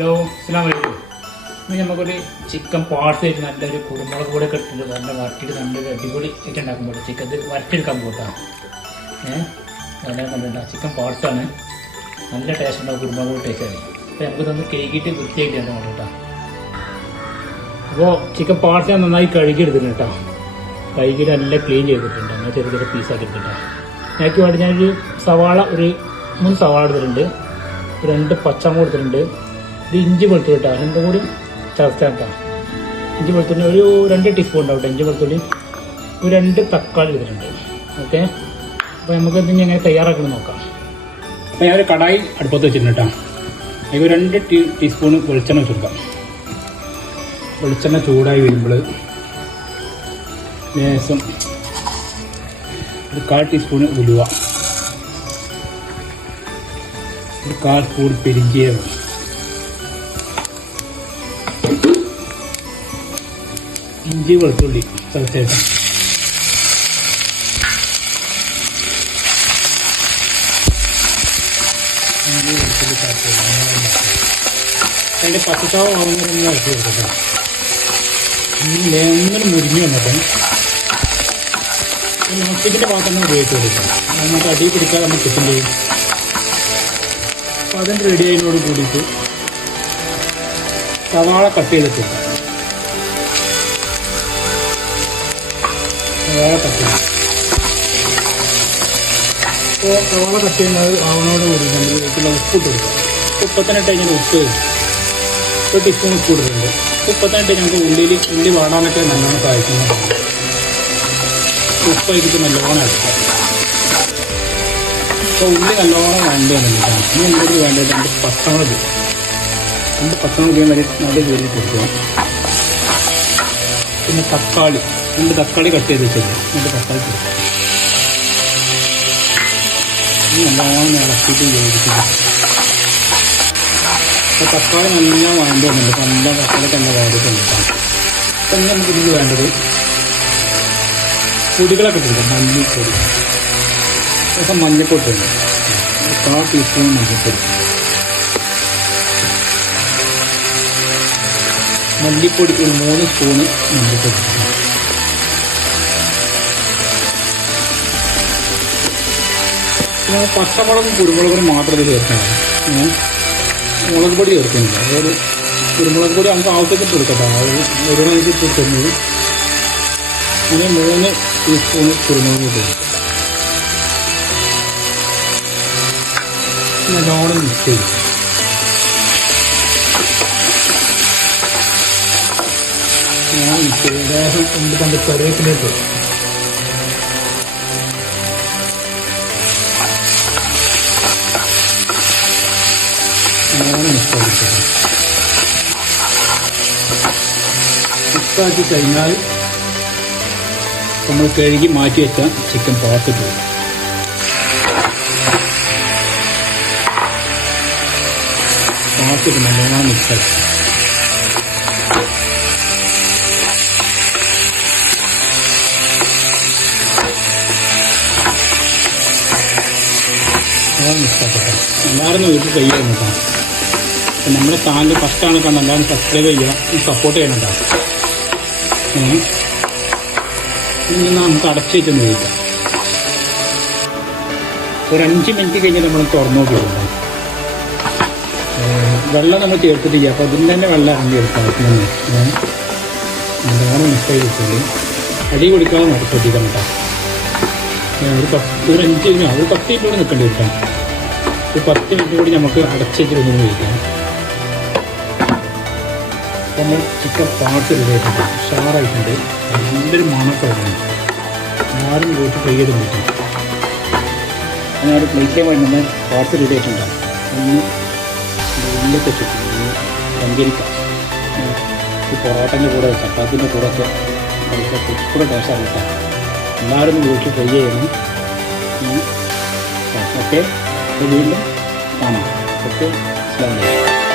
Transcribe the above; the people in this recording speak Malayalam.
ഹലോ, അസ്സലാമു അലൈക്കും. ഇന്ന് നമുക്കൊരു ചിക്കൻ പാർട്സ് ആയിട്ട് നല്ലൊരു കുരുമുളക് കൂടെ ഇട്ടിട്ട് നല്ല വരട്ടിയിട്ട് നല്ലൊരു അടിപൊളി ആയിട്ട് ഉണ്ടാക്കാൻ പോട്ടെ. ചിക്കൻ വരട്ടിയെടുക്കാൻ പോട്ടാ. നല്ല കണ്ടിട്ടുണ്ടോ? ചിക്കൻ പാർട്സാണ്, നല്ല ടേസ്റ്റ് ഉണ്ടാവും, കുരുമുളക് കൂടി ടേസ്റ്റ് ആണ്. അപ്പോൾ നമുക്കിതൊന്ന് കഴുകിയിട്ട് വൃത്തിയായിട്ട് ഉണ്ടാവും കേട്ടോ. അപ്പോൾ ചിക്കൻ പാർട്സ് ഞാൻ നന്നായി കഴുകി എടുത്തിട്ടുണ്ട് കേട്ടോ. കഴുകിയിട്ട് നല്ല ക്ലീൻ ചെയ്തിട്ടുണ്ട്. അങ്ങനെ ചെറിയ ചെറിയ പീസാക്കിയിട്ടുണ്ട്. എനിക്ക് വേണ്ടി ഞാനൊരു സവാള, ഒരു 3 സവാള എടുത്തിട്ടുണ്ട്, 2 പച്ചമുളക് എടുത്തിട്ടുണ്ട്, ഒരു ഇഞ്ചി വെളുത്തുള്ളി കേട്ടോ, രണ്ടും കൂടി ചേർത്താം കേട്ടോ. ഇഞ്ചി വെളുത്തുള്ളി ഒരു 2 ടീസ്പൂൺ ഉണ്ടാവും കേട്ടോ. ഇഞ്ചി വെളുത്തുള്ളി ഒരു 2 തക്കാളി എടുത്തിട്ടുണ്ട്. ഓക്കെ, അപ്പോൾ നമുക്ക് ഇതിന് എങ്ങനെ തയ്യാറാക്കണം നോക്കാം. അപ്പോൾ ഞാനൊരു കടായി അടുപ്പത്ത് വെച്ചിട്ടുണ്ട് കേട്ടോ. അതിൽ 2 ടീസ്പൂൺ വെളിച്ചെണ്ണ വെച്ച് കൊടുക്കാം. വെളിച്ചെണ്ണ ചൂടായി വരുമ്പോൾ ലേശം ഒരു 1/4 ടീസ്പൂൺ ഉലുവ, ഒരു 1/4 സ്പൂൺ പെരിഞ്ചീരകം, ഇഞ്ചി വെളുത്തുള്ളി ചതച്ചേക്കാം, ഇഞ്ചി വെളുത്തുള്ളി ചതച്ചേക്കാം. അതിൻ്റെ പച്ചച്ചാവ ആവുന്നതിന് ഇറക്കി കൊടുക്കട്ടെ. എങ്ങനെ മുരിഞ്ഞു വന്നിട്ട് നോക്കിൻ്റെ പാത്രം ഉപയോഗിച്ച് കൊടുക്കാം. നമുക്ക് അടി പിടിക്കാതെ നമ്മൾ കിട്ടും ചെയ്യും. അപ്പോൾ അതിൻ്റെ റെഡി ആയതിനോട് കൂടിയിട്ട് സവാള കട്ട് ചെയ്തിട്ടുണ്ട്. സവാള കട്ട് ചെയ്ത് അപ്പോൾ സവാള കട്ട് ചെയ്യുന്നത് ആവണോട് കൂടി നമ്മൾ വീട്ടിൽ ഉപ്പിട്ട് കൊടുക്കാം. ഉപ്പത്തിനിട്ട് കഴിഞ്ഞാൽ ഉപ്പ് 1 ടീസ്പൂൺ ഉപ്പ് ഇട്ടിട്ടുണ്ട്. ഉപ്പത്തിനിട്ട് നമുക്ക് ഉള്ളി വാടാനൊക്കെ നല്ലോണം സഹായിക്കുന്നതാണ്. ഉപ്പായിട്ട് നല്ലോണം എടുക്കാം. അപ്പോൾ ഉള്ളി നല്ലോണം വേണ്ടതാണ്. ഇനി എന്തെങ്കിലും വേണ്ടത് 2 പച്ചമുളക് വരെ നല്ല ജോലി കൊടുക്കുക. പിന്നെ തക്കാളി 2 തക്കാളി കട്ട് ചെയ്ത് വെച്ചത് 2 തക്കാളി കൊടുക്കുക. ഇനി നല്ലോണം ഇളക്കിയിട്ട് യോജിക്കുക. അപ്പോൾ തക്കാളി നല്ല വേണ്ടതുണ്ട്. നല്ല തക്കാളിക്ക് നല്ല വാടിയിട്ടുണ്ട്. അപ്പം ഇനി നമുക്ക് ഇതിൽ വേണ്ടത് പൊടികളൊക്കെ ഇട്ടിട്ടുണ്ട്. മല്ലിപ്പൊടി, ഇപ്പം മഞ്ഞൾപ്പൊടി ഉണ്ട്, 1/4 ടീസ്പൂൺ മഞ്ഞൾപ്പൊടി, മല്ലിപ്പൊടി ഒരു 3 സ്പൂണ് മല്ലിപ്പൊടി, പിന്നെ പച്ചമുളകും കുരുമുളകും മാത്രം ഇത് ചേർക്കണം. മുളക് പൊടി ചേർക്കുന്നില്ല. അതായത് കുരുമുളക് പൊടി നമുക്ക് ആവശ്യത്തിന് കൊടുക്കട്ടെ. അത് മുഴുവനായിട്ട് കൊടുക്കുന്നത്. അങ്ങനെ 3 ടീസ്പൂണ് കുരുമുളക് പൊടി നല്ലോണം മിക്സ് ചെയ്യും. മിക്സ് ചെയ്ത് ലേശം കണ്ട് കറിവേപ്പിലേക്ക് നല്ലോണം മിക്സാക്കി കഴിഞ്ഞാൽ നമ്മൾ കഴുകി മാറ്റി വെച്ച ചിക്കൻ പാർട്ട് പോകും. പാർട്ടിട്ട് നല്ലോണം മിക്സാക്കി മിക്സാക്കട്ടെ. എല്ലാവരും വീട്ടിൽ ചെയ്യുക നോക്കാം. അപ്പം നമ്മുടെ ചാനൽ ഫസ്റ്റാണ് കണ്ട് എല്ലാവരും സബ്സ്ക്രൈബ് ചെയ്യുക, സപ്പോർട്ട് ചെയ്യണുണ്ടാവും. ഇനി നമുക്ക് അടച്ചു വെച്ചൊന്ന് കഴിക്കാം. ഒരു 5 മിനിറ്റ് കഴിഞ്ഞ് നമ്മൾ തുറന്നു നോക്കിയിട്ടുണ്ടാവും. വെള്ളം നമ്മൾ ചേർത്തിട്ടില്ല. അപ്പോൾ അതിൽ തന്നെ വെള്ളം ഇറങ്ങി എടുക്കാം. നല്ലോണം മിക്സ് ചെയ്ത് വെച്ചാൽ അടി കൊടുക്കാതെ നമുക്ക് ശ്രദ്ധിക്കാൻ കേട്ടോ. ഒരു 5 ഒരു 10 മിനിറ്റ് കൂടി നിൽക്കേണ്ടി വയ്ക്കാം. ഒരു 10 മിനിറ്റ് കൂടി നമുക്ക് അടച്ചു വെച്ചിട്ടൊന്നും കഴിക്കാം. അപ്പോൾ നമ്മൾ ചിക്കൻ പാർട്സ് റെഡിയായിട്ടുണ്ട്, ഉഷാറായിട്ടുണ്ട്. നല്ലൊരു മണമൊക്കെ വരുന്നുണ്ട്. ആരും പോയിട്ട് ഫ്രൈ ചെയ്ത് കഴിക്കും. അങ്ങനെ ഒരു പ്ലേറ്റിലേക്ക് വേണ്ടി നമ്മൾ പാർട്സ് റെഡിയായിട്ടുണ്ടാകും. ഒന്ന് ഉള്ളിലൊക്കെ ചുറ്റും സഞ്ചരിക്കാം. ഈ പൊറോട്ടൻ്റെ കൂടെ ചപ്പാത്തിൻ്റെ കൂടെ ഒക്കെ കഴിക്കാൻ സൂപ്പർ ടേസ്റ്റാണ് കേട്ടോ. എല്ലാവരും വീട്ടിൽ ഫ്രൈ ചെയ്യണം. ഓക്കെ, വീണ്ടും കാണാം. ഓക്കെ, അസ്സലാമു അലൈക്കും.